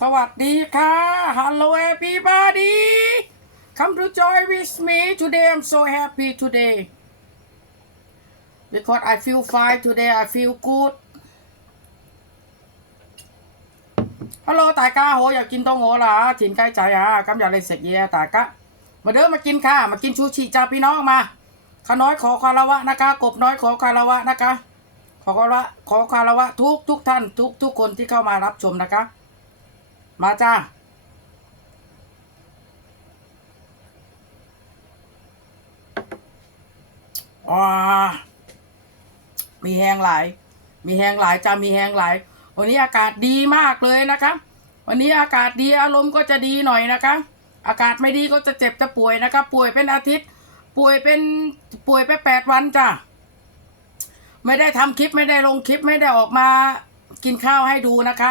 สวัสดีค่ะ Hello everybody Come to join with me today I'm so happy today because I feel fine today I feel good Hello 大家好，又见到我啦，田鸡仔啊，今日你食嘢啊，大家มาเด้อมากินค่ะ มากินชูชีจ้าพี่น้องมาข้าน้อยขอคารวะนะคะ กบน้อยขอคารวะนะคะ ขอคารวะขอคารวะทุกทุกท่านทุกทุกคนที่เข้ามารับชมนะคะ มาจ้าว้ามีแหงหลาย มีแหงหลายจ้ามีแหงหลาย วันนี้อากาศดีมากเลยนะคะ วันนี้อากาศดีอารมณ์ก็จะดีหน่อยนะคะ อากาศไม่ดีก็จะเจ็บจะป่วยนะคะ ป่วยเป็นอาทิตย์ ป่วยเป็นป่วยไปแปดวันจ้าไม่ได้ทำคลิปไม่ได้ลงคลิปไม่ได้ออกมากินข้าวให้ดูนะคะ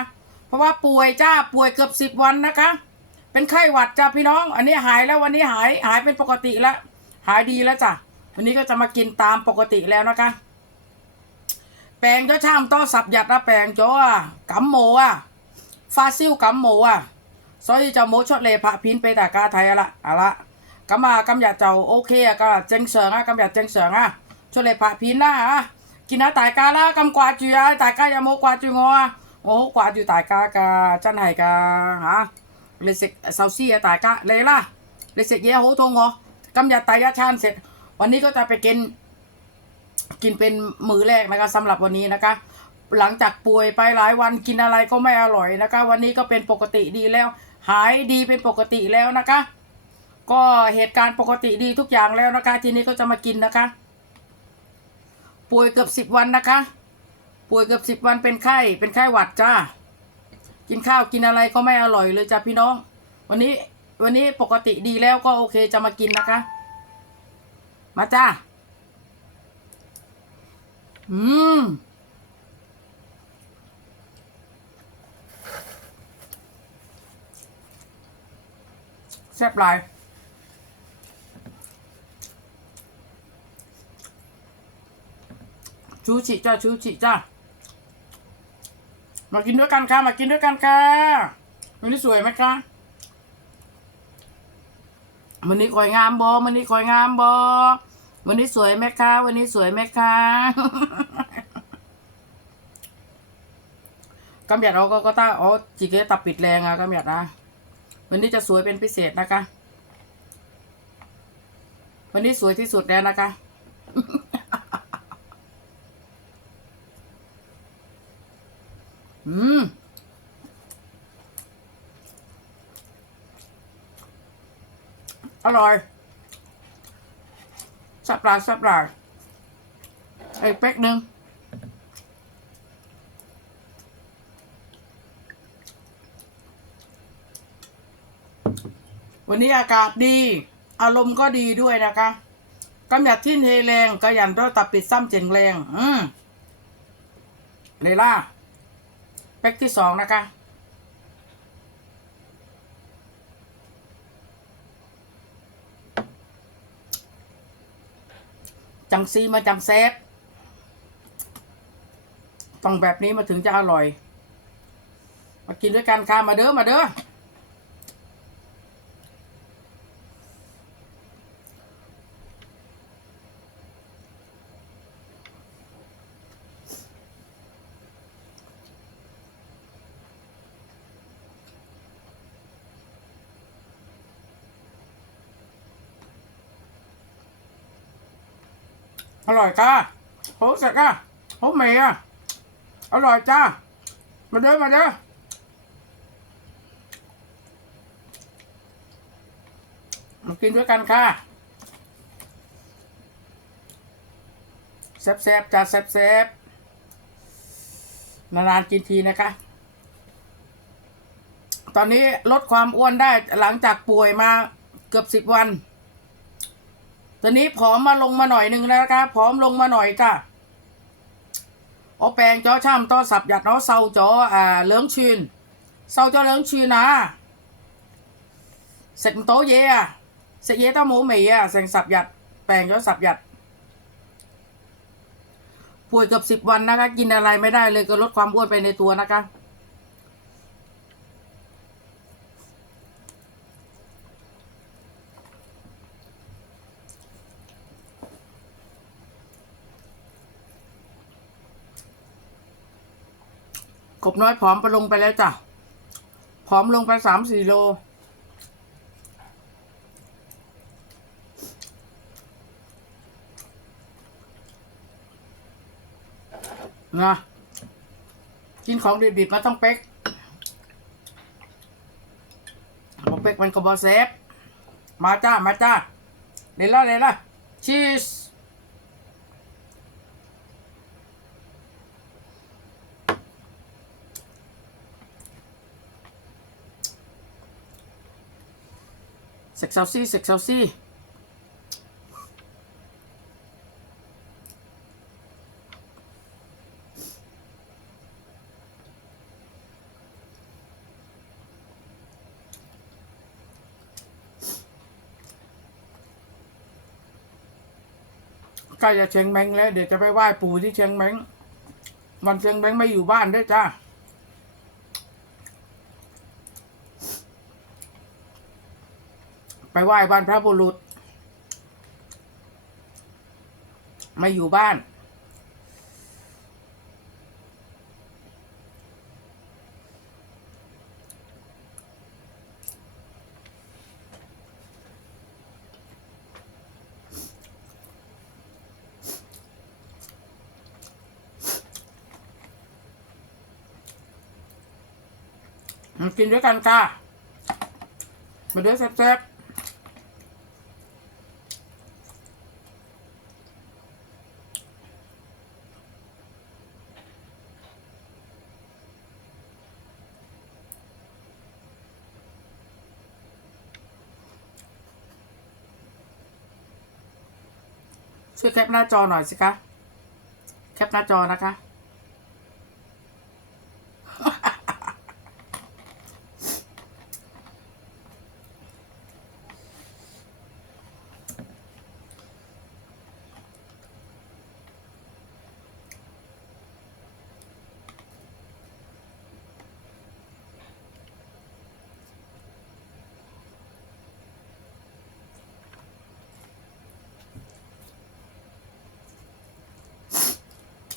ราะว่าป่วยจ้าป่วยเกือบสิบวันนะคะ เป็นไข้หวัดจ้าพี่น้อง อันนี้หายแล้ววันนี้หายหายเป็นปกติแล้วหายดีแล้วจ้ะวันนี้ก็จะมากินตามปกติแล้วนะคะ แปลงเจ้าช่างต้อสับหยัดนะแปลงจ้ากำโมอะฟาซิลกัมโมอะซอยจะโมชดเลพระพินไปแต่กาไทยละอะละกำมากำหยัดเจ้าโอเคอะก็เจงเสริงอะกำหยัดเจงเสริงอะชดเลพระพินนะอะกินนะตายกาละกำกวาดจีอะตายกายาโมกวาดจีงอ นนี้ก็จะไปกิน กินเป็นมื้อแรกนะคะสำหรับวันนี้นะคะ หลังจากป่วยไปหลายวันกินอะไรก็ไม่อร่อยนะคะ วันนี้ก็เป็นปกติดีแล้ว หายดีเป็นปกติแล้วนะคะ ก็เหตุการณ์ปกติดีทุกอย่างแล้วนะคะ ทีนี้ก็จะมากินนะคะ ป่วยเกือบสิบวันนะคะ ป่วยเกือบสิบวันเป็นไข้ เป็นไข้หวัดจ้า กินข้าวกินอะไรก็ไม่อร่อยเลยจ้าพี่น้อง วันนี้วันนี้ปกติดีแล้วก็โอเคจะมากินนะคะ มาจ้า อืมแซ่บหลายชูชิจ้าชูชิจ้า มากินด้วยกันค่ะ มากินด้วยกันค่ะวันนี้สวยไหมคะวันนี้คอยงามบอวันนี้คอยงามบอวันนี้สวยไหมคะ วันนี้สวยไหมคะกำหยัดเราก็ก็ต้าอ๋อจีเกตับปิดแรงอะกำหยัดนะวันนี้จะสวยเป็นพิเศษนะคะ วันนี้สวยที่สุดแล้วนะคะ อืม อร่อยสับหลายสับหลายไอเป๊กหนึ่งวันนี้อากาศดี อารมณ์ก็ดีด้วยนะคะกำหยัดทิ้นเฮแรงกระยันเราตับปิดซ้ำเจงแรง อืมเลล่ะเป๊กที่สองนะคะ จังซีมาจังเซฟต้องแบบนี้มาถึงจะอร่อย มากินด้วยกันค่ะมาเด้อมาเด้อ อร่อยจ้าโหเสร็จอะโหเมย์อะอร่อยจ้า มาเด้อ มาเด้อมากินด้วยกันค่ะแซ่บๆจ้าแซ่บๆนานๆกินทีนะคะ ตอนนี้ลดความอ้วนได้หลังจากป่วยมาเกือบสิบวัน ตอนนี้ผอมมาลงมาหน่อยหนึ่งแล้วนะคะผอมลงมาหน่อยจ้ะโอแปลงจอช่ำต้อสับหยัดเนาะเศร้าจออ่าเลืองชืนเศร้าจอเลืองชืนนะเสร็จโตเย่อะเสร็จเย่ต้าหมูหมี่อะเสร็จสับหยัดแปลงจอสับหยัดป่วยเกือบสิบวันนะคะ กินอะไรไม่ได้เลยก็ลดความอ้วนไปในตัวนะคะ กบน้อยผอมไปลงไปแล้วจ้ะผอมลงไปสามสี่โล นะกินของดิบๆมาต้องเป๊กบอเป๊กมันก็บอเซฟมาจ้า มาจ้าเดี๋ยวละเดี๋ยวละชีส กซ์เซลซี่เซ็กซ์เซลซี่ใกล้จะเชียงแมงแล้ว เดี๋ยวจะไปไหว้ปู่ที่เชียงแมงวันเชียงแมงไม่อยู่บ้านด้วยจ้า ไปไหว้บ้านพระบุรุษไม่อยู่บ้าน มากินด้วยกันค่ะ มาด้วยแซ่บๆ ช่วยแคปหน้าจอหน่อยสิคะ แคปหน้าจอนะคะ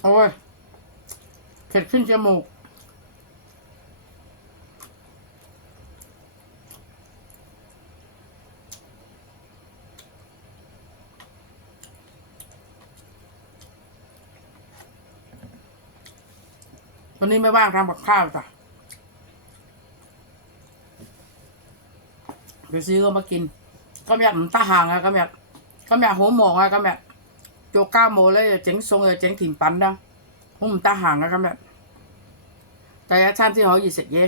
โอ้ยเผ็ดขึ้นจมูก วันนี้ไม่ว่างทำกับข้าวจ้ะไปซื้อก็มากิน ก็แบบตาห่างอะก็แบบก็แบบหัวหมองอะก็แบบ โจก้าโมเลยเจ๋งทรงเลยเจ๋งถิ่นปันนะหัวหมูตาหางอะก็แบบแต่อาชันที่เขาหยิบเสร็จเย่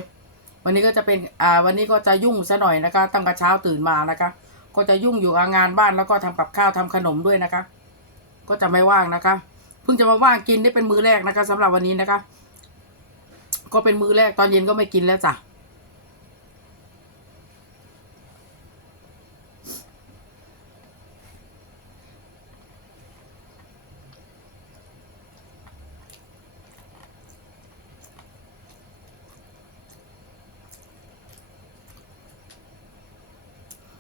วันนี้ก็จะเป็นอ่าวันนี้ก็จะยุ่งซะหน่อยนะคะตั้งแต่เช้าตื่นมานะคะ ก็จะยุ่งอยู่งานบ้านแล้วก็ทำกับข้าวทำขนมด้วยนะคะ ก็จะไม่ว่างนะคะ เพิ่งจะมาว่างกินได้เป็นมื้อแรกนะคะสำหรับวันนี้นะคะ ก็เป็นมื้อแรกตอนเย็นก็ไม่กินแล้วจ้ะ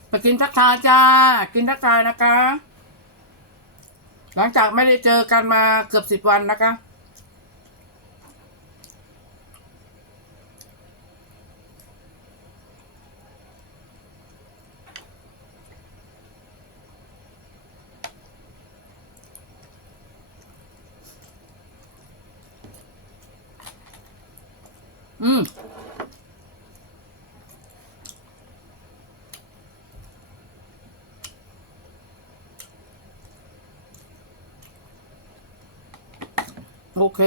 ไปกินทักทายจ้า กินทักทายนะคะ หลังจากไม่ได้เจอกันมาเกือบสิบวันนะคะ อืม โอเค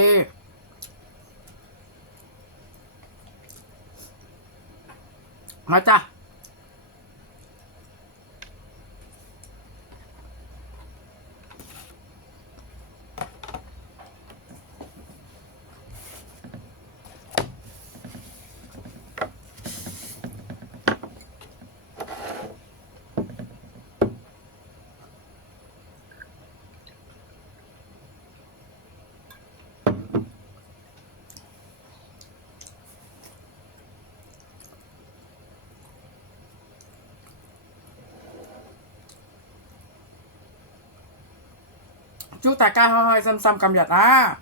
มาจ้ะ chú tại ca hoi xăm xăm cầm giật á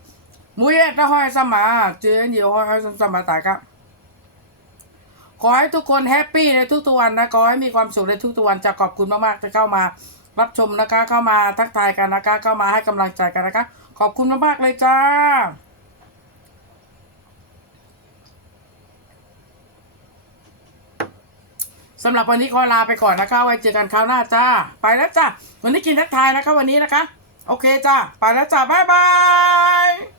mũi đẹp đã hoi xăm mà chứ nhiều hoi hoi xăm xăm mà tại ca ขอให้ทุกคนแฮปปี้ในทุกๆวันนะขอให้มีความสุขในทุกๆวันจะขอบคุณมากๆที่เข้ามารับชมนะคะ เข้ามาทักทายกันนะคะ เข้ามาให้กำลังใจกันนะคะ ขอบคุณมากๆเลยจ้าสำหรับวันนี้ขอลาไปก่อนนะคะ ไว้เจอกันคราวหน้าจ้า ไปแล้วจ้าวันนี้กินทักทายนะคะวันนี้นะคะ โอเคจ้าไปแล้วจ้าบ๊ายบาย